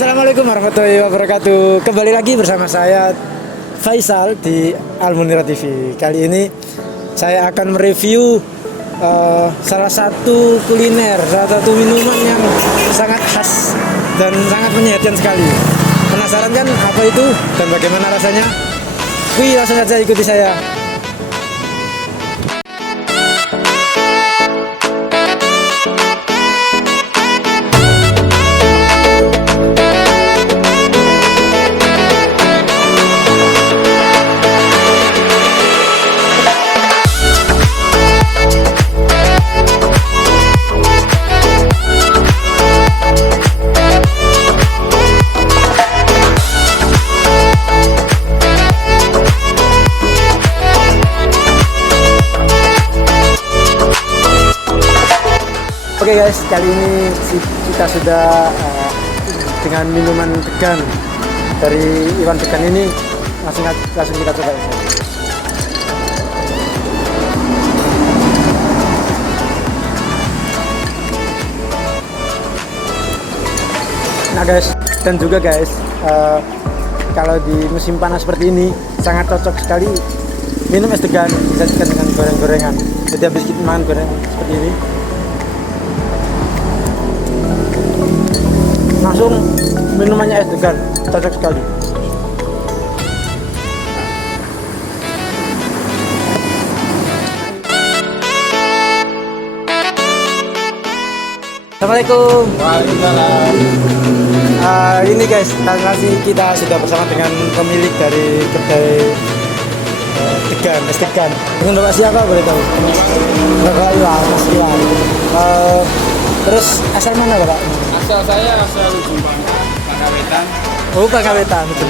Assalamualaikum warahmatullahi wabarakatuh. Kembali lagi bersama saya Faisal di Almunira TV. Kali ini saya akan mereview salah satu kuliner, salah satu minuman yang sangat khas dan sangat menyehatkan sekali. Penasaran kan apa itu dan bagaimana rasanya? Wih, langsung saja ikuti saya. Oke guys, kali ini kita sudah dengan minuman degan dari Iwan Degan ini langsung kita coba. Nah guys, dan juga guys, kalau di musim panas seperti ini sangat cocok sekali minum es degan disajikan dengan goreng-gorengan. Jadi habis kita makan goreng seperti ini, langsung minumannya es degan, cocok sekali. Assalamualaikum. Waalaikumsalam. Ini guys, masih kita sudah bersama dengan pemilik dari kedai degan, es degan. Dengan Bapak siapa boleh tahu? Bapak Iwan, Mas Iwan. Terus asal mana Bapak? Asal saya asal Jombang, Pangkawetan. Oh, Pangkawetan, betul.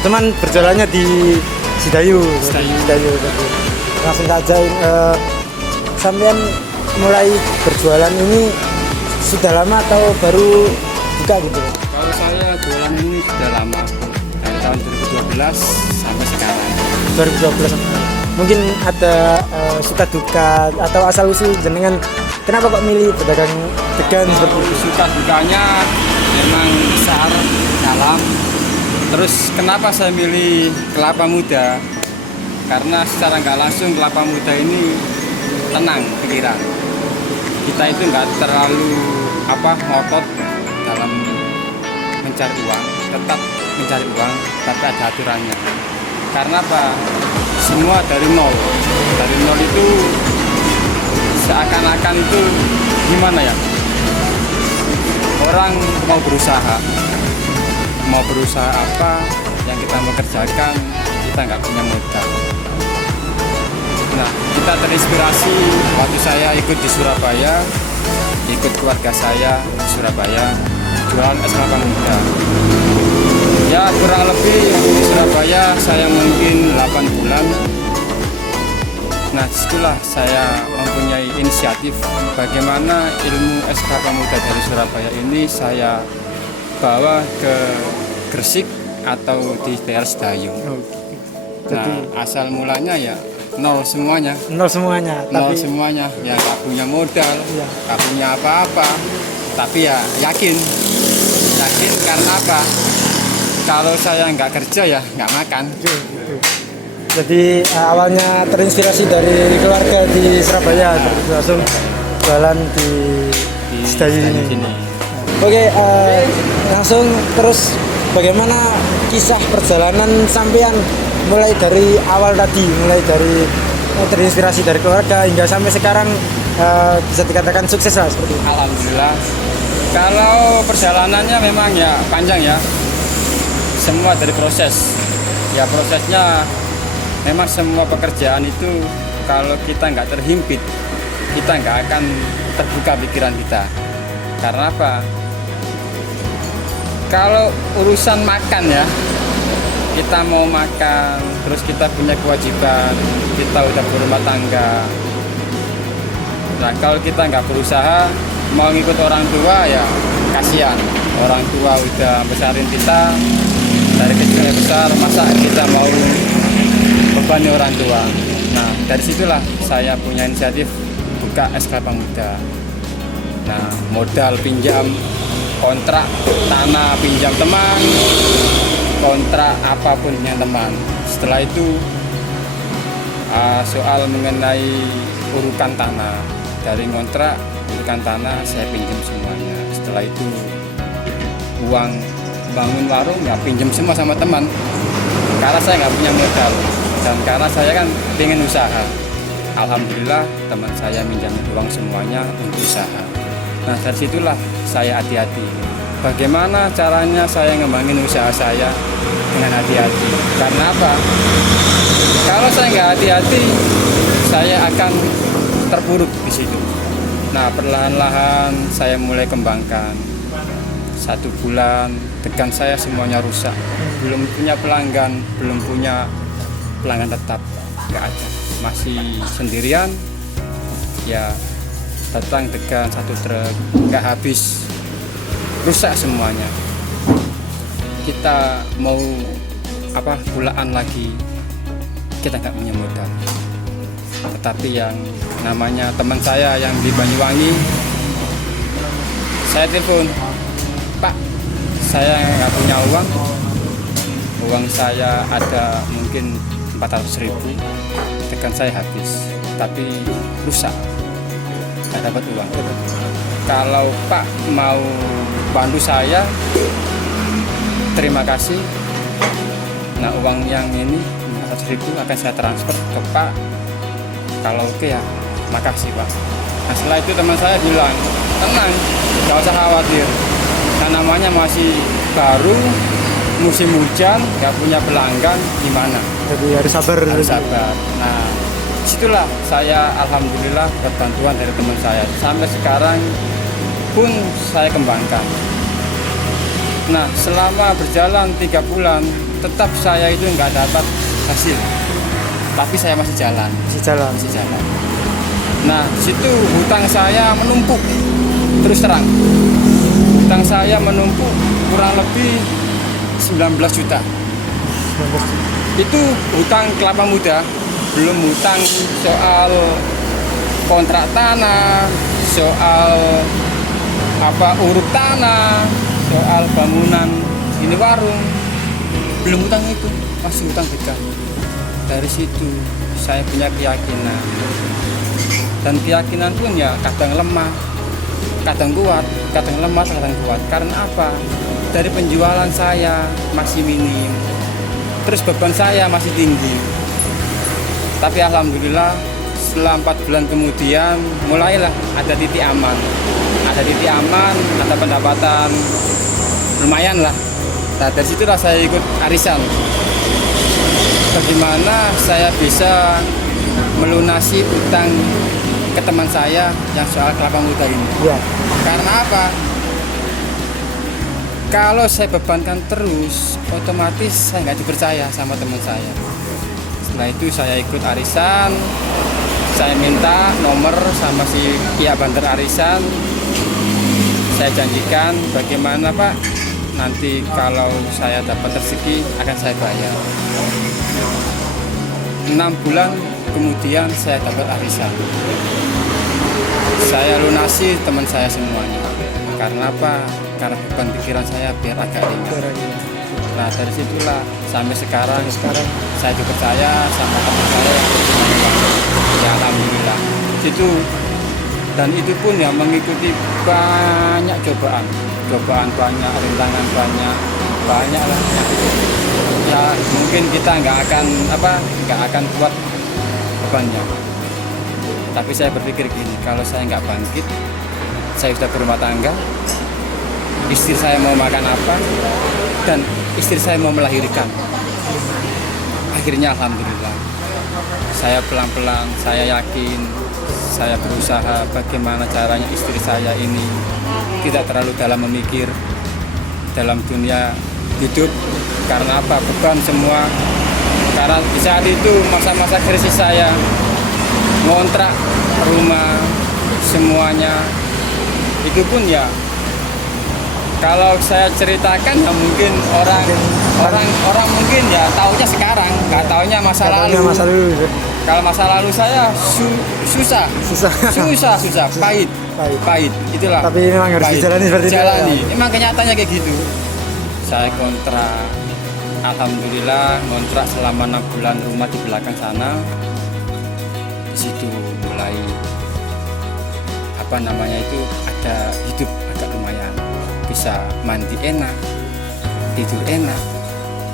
Teman berjalannya di Sidayu. Sidayu. Langsung saja, sampean mulai berjualan ini sudah lama atau baru buka gitu? Kalau saya jualan ini sudah lama, dari tahun 2012 sampai sekarang. 2012. Mungkin ada suka duka atau asal usul jenengan kenapa kok milih pedagang degan seperti itu? Suka dukanya memang besar, dalam. Terus kenapa saya milih kelapa muda? Karena secara nggak langsung kelapa muda ini tenang pikiran. Kita itu nggak terlalu ngotot dalam mencari uang, tetap mencari uang, tapi ada aturannya. Karena apa? Semua dari nol itu seakan-akan itu gimana ya? Orang mau berusaha apa yang kita mau kerjakan, kita nggak punya modal. Nah, kita terinspirasi waktu saya ikut di Surabaya, ikut keluarga saya di Surabaya, jualan es kelapa muda. Ya kurang lebih di Surabaya saya mungkin 8 bulan. Nah, disitulah saya mempunyai inisiatif bagaimana ilmu es kelapa muda dari Surabaya ini saya bawa ke Gresik atau di daerah Sidayu. Nah, asal mulanya ya nol semuanya, ya nggak punya modal, nggak punya apa-apa, tapi ya yakin karena apa? Kalau saya nggak kerja ya nggak makan. Jadi awalnya terinspirasi dari keluarga di Surabaya, langsung jualan di Sidayu ini. Oke, langsung terus bagaimana kisah perjalanan sampean mulai dari awal tadi, mulai dari terinspirasi dari keluarga hingga sampai sekarang bisa dikatakan sukses lah seperti itu. Alhamdulillah. Kalau perjalanannya memang ya panjang ya. Semua dari proses. Ya prosesnya memang semua pekerjaan itu kalau kita nggak terhimpit, kita nggak akan terbuka pikiran kita. Karena apa? Kalau urusan makan ya, kita mau makan, terus kita punya kewajiban, kita udah berumah tangga. Nah kalau kita nggak berusaha, mau ngikut orang tua ya kasihan. Orang tua udah besarin kita dari kecil sampai besar, masa kita mau bebani orang tua. Nah dari situlah saya punya inisiatif buka es kelapa muda. Nah modal pinjam kontrak tanah pinjam teman, kontrak apapun yang teman. Setelah itu soal mengenai urukan tanah, dari kontrak urukan tanah saya pinjam semuanya. Setelah itu uang bangun warung ya pinjam semua sama teman, karena saya nggak punya modal dan karena saya kan pengen usaha. Alhamdulillah teman saya minjamin uang semuanya untuk usaha. Nah dari situlah saya hati-hati. Bagaimana caranya saya ngembangin usaha saya dengan hati-hati? Karena apa? Kalau saya nggak hati-hati, saya akan terpuruk di situ. Nah perlahan-lahan saya mulai kembangkan. 1 bulan tekan saya semuanya rusak. Belum punya pelanggan, belum punya pelanggan tetap, nggak ada. Masih sendirian, ya datang tekan 1 truk, nggak habis, rusak semuanya. Kita mau pulaan lagi, kita nggak punya modal. Tetapi yang namanya teman saya yang di Banyuwangi, saya telepon, Pak, saya nggak punya uang saya ada mungkin 400.000, tekan saya habis, tapi rusak, nggak dapat uang. Kalau Pak mau bantu saya, terima kasih. Nah uang yang ini 400.000 akan saya transfer ke Pak. Kalau oke ya, makasih Pak. Nah setelah itu teman saya bilang, tenang, nggak usah khawatir. Nah namanya masih baru, musim hujan, nggak punya pelanggan, gimana? Jadi harus sabar. Harus sabar. Nah disitulah saya alhamdulillah dapat bantuan dari teman saya. Sampai sekarang pun saya kembangkan. Nah selama berjalan 3 bulan, tetap saya itu nggak dapat hasil. Tapi saya masih jalan. Masih jalan. Nah situ hutang saya menumpuk. Terus terang, hutang saya menumpuk kurang lebih 19 juta. Itu hutang kelapa muda, belum hutang soal kontrak tanah, soal uruk tanah, soal bangunan ini warung, belum hutang itu, masih hutang tiga. Dari situ saya punya keyakinan, dan keyakinan pun ya kadang lemah, kadang kuat, kadang lemah, kadang kuat. Karena apa? Dari penjualan saya masih minim, terus beban saya masih tinggi. Tapi alhamdulillah setelah 4 bulan kemudian mulailah ada titik aman. Ada pendapatan lumayan lah. Nah dari situlah saya ikut arisan. Bagaimana saya bisa melunasi utang ke teman saya yang soal kelapa muda ini? Ya. Karena apa? Kalau saya bebankan terus, otomatis saya nggak dipercaya sama teman saya. Setelah itu saya ikut arisan, saya minta nomor sama si pihak banter arisan. Saya janjikan bagaimana Pak, nanti kalau saya dapat rezeki akan saya bayar. 6 bulan kemudian saya dapat arisan. Saya lunasi teman saya semuanya. Karena apa? Karena beban pikiran saya biar agak ringan. Nah dari situlah sampai sekarang saya dipercaya sama teman saya. Ya alhamdulillah. Dan itu pun ya mengikuti banyak cobaan banyak, rintangan banyak lah. Ya mungkin kita nggak akan kuat bebannya. Tapi saya berpikir gini, kalau saya nggak bangkit, saya sudah berumah tangga, istri saya mau makan apa, dan istri saya mau melahirkan. Akhirnya alhamdulillah, saya pelan-pelan, saya yakin, saya berusaha bagaimana caranya istri saya ini tidak terlalu dalam memikir dalam dunia hidup. Karena apa? Beban semua. Karena di saat itu masa-masa krisis saya, ngontrak rumah semuanya, itu pun ya kalau saya ceritakan ya mungkin orang mungkin ya taunya sekarang, nggak taunya masa lalu. Kalau masa lalu saya susah, pahit. Itulah. Tapi memang harus dijalani seperti itu. Jalani. Memang kenyataannya kayak gitu. Saya kontrak, alhamdulillah kontrak selama 6 bulan rumah di belakang sana. Di situ mulai ada hidup agak lumayan, bisa mandi enak, tidur enak.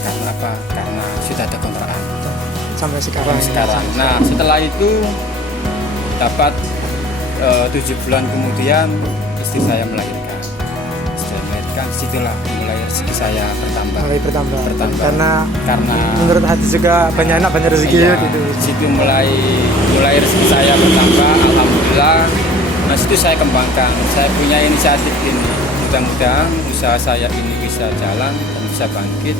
Karena apa? Karena sudah ada kontrakan. Sampai sekarang. Nah, setelah itu dapat 7 bulan kemudian istri saya melahirkan. Situlah mulai rezeki saya bertambah. Karena menurut hati juga banyak anak banyak rezeki gitu. Situ mulai rezeki saya bertambah, alhamdulillah. Nah, situ saya kembangkan. Saya punya inisiatif ini. Mudah-mudahan usaha saya ini bisa jalan dan bisa bangkit.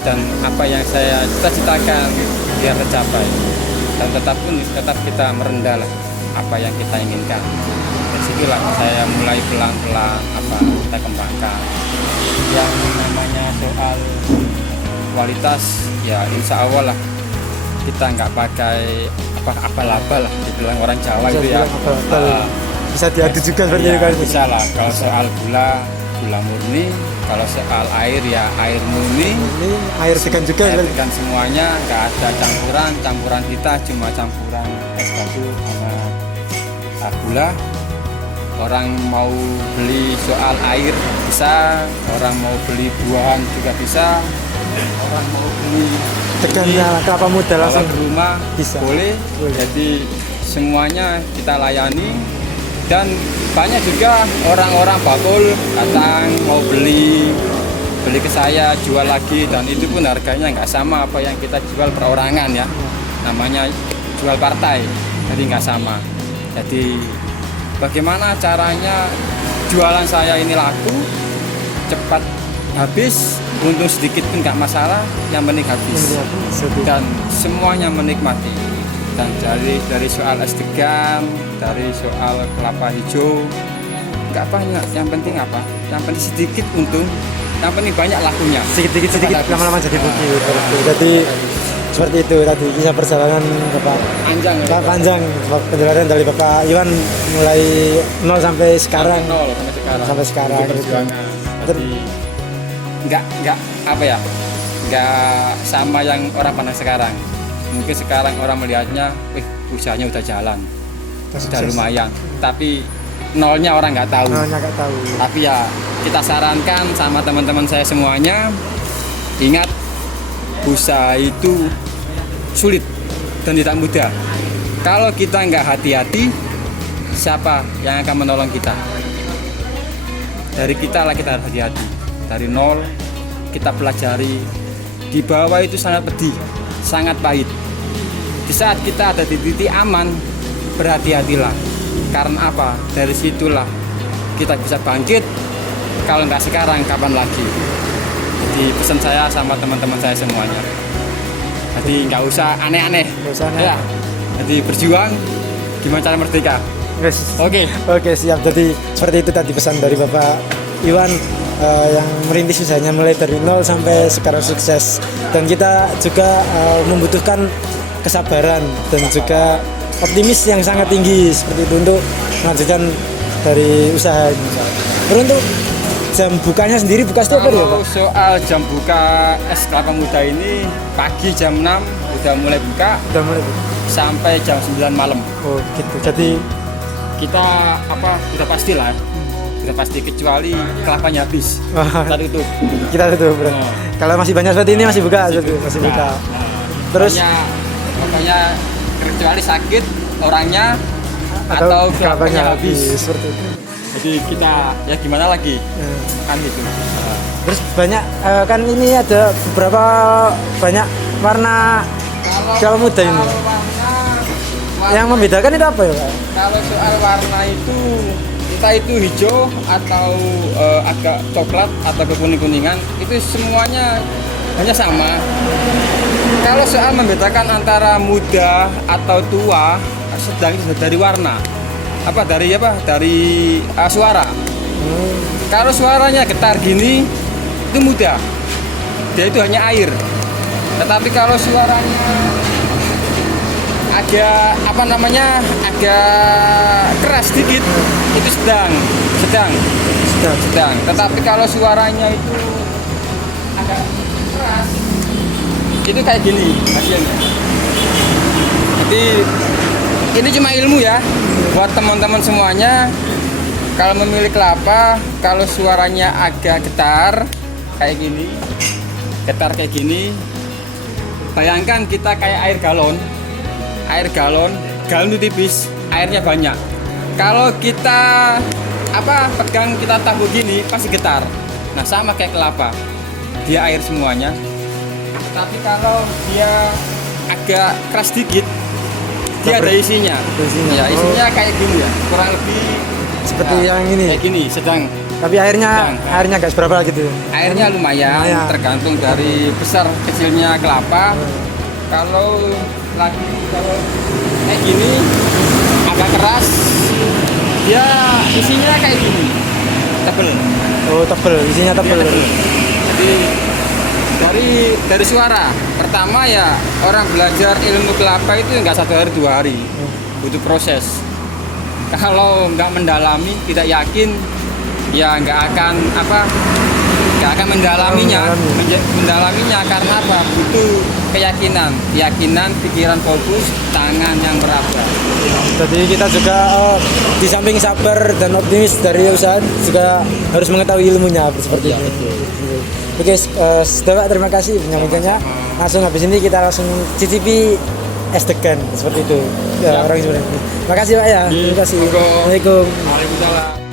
Dan apa yang saya cita-citakan biar tercapai. Dan tetap kita merendah lah apa yang kita inginkan. Dari situlah saya mulai pelan-pelan kita kembangkan. Yang namanya soal kualitas ya insya Allah lah kita nggak pakai abal-abal lah dibilang orang Jawa itu ya. Bisa diadu juga seperti itu kan. Bisa lah. Kalau soal gula murni, kalau soal air ya air murni. Ini air segan juga. Air segan semuanya, nggak ada campuran kita cuma campuran es batu sama gula. Orang mau beli soal air bisa, orang mau beli buahan juga bisa, orang mau beli segannya kelapa muda langsung di rumah bisa. Boleh. Jadi semuanya kita layani. Dan banyak juga orang-orang bakul datang mau beli ke saya, jual lagi, dan itu pun harganya nggak sama apa yang kita jual perorangan ya, namanya jual partai, jadi nggak sama. Jadi bagaimana caranya jualan saya ini laku, cepat habis, untung sedikit pun nggak masalah, yang penting habis dan semuanya menikmati. Dan dari soal es degan, dari soal kelapa hijau, nggak banyak. Yang penting apa? Yang penting sedikit untung, yang penting banyak lakunya. Sedikit lama-lama jadi bukit. Jadi seperti itu tadi kisah perjalanan Bapak panjang penjelasan dari Bapak Iwan mulai 0 sampai sekarang. Sampai sekarang. Jadi nggak sama yang orang pandang sekarang. Mungkin sekarang orang melihatnya, usahanya udah jalan, sudah lumayan. Tapi nolnya orang nggak tahu. Tapi ya kita sarankan sama teman-teman saya semuanya, ingat usaha itu sulit dan tidak mudah. Kalau kita nggak hati-hati, siapa yang akan menolong kita? Dari kita lah kita harus hati-hati. Dari nol kita pelajari. Di bawah itu sangat pedih, sangat pahit. Di saat kita ada di titik aman, berhati-hatilah. Karena apa? Dari situlah kita bisa bangkit. Kalau nggak sekarang, kapan lagi? Jadi pesan saya sama teman-teman saya semuanya. Jadi nggak usah aneh-aneh. Ya. Jadi berjuang, gimana cara merdeka? Yes. Oke, siap. Jadi seperti itu tadi pesan dari Bapak Iwan yang merintis usahanya mulai dari nol sampai sekarang sukses. Dan kita juga membutuhkan kesabaran dan juga optimis yang sangat tinggi seperti itu untuk melanjutkan dari usaha. Terus untuk jam bukanya sendiri buka stop ya Pak? Soal jam buka es kelapa muda ini pagi jam 6 udah mulai buka. Sampai jam 9 malam. Oh gitu. Jadi kita udah pasti lah. Sudah pasti kecuali kelapanya habis. Kita tutup. Kalau masih banyak seperti ini masih buka. Masih buka. Terus pokoknya kecuali sakit orangnya atau kelapanya habis. Seperti itu. Jadi kita ya gimana lagi? Kan gitu. Terus banyak kan ini ada beberapa banyak warna kelapa muda ini. Yang membedakan itu apa ya Pak? Kalau soal warna itu kita itu hijau atau agak coklat atau kekuning-kuningan itu semuanya hanya sama. Kalau soal membedakan antara muda atau tua dari warna dari suara. Kalau suaranya getar gini itu muda, dia itu hanya air. Tetapi kalau suaranya agak apa namanya agak keras sedikit itu sedang. Tetapi kalau suaranya itu agak keras itu kayak gini hasilnya. Jadi ini cuma ilmu ya buat teman-teman semuanya. Kalau memilih kelapa, kalau suaranya agak getar kayak gini, bayangkan kita kayak air galon itu tipis, airnya banyak. Kalau kita pegang, kita tabur gini pasti getar. Nah sama kayak kelapa, dia air semuanya. Tapi kalau dia agak keras dikit, dia ada isinya. Ya isinya kayak gini ya, kurang lebih seperti yang ini. Kayak gini, sedang. Tapi airnya nggak seberapa gitu. Airnya lumayan, tergantung dari besar kecilnya kelapa. Kalau kayak gini agak keras, dia isinya kayak gini, tebel. Oh tebel, isinya tebel. Jadi dari suara pertama ya, orang belajar ilmu kelapa itu nggak 1 hari 2 hari, butuh proses. Kalau nggak mendalami, tidak yakin, ya nggak akan mendalaminya karena apa? Butuh keyakinan, pikiran fokus, tangan yang meraba. Jadi kita juga di samping sabar dan optimis dari usaha juga harus mengetahui ilmunya seperti itu. Oke, Pak, terima kasih penyampaiannya. Langsung habis ini kita langsung cicipi es degan seperti itu. Ya, orang seperti itu. Terima kasih Pak ya. Terima kasih. Assalamualaikum. Waalaikumsalam. Waalaikumsalam.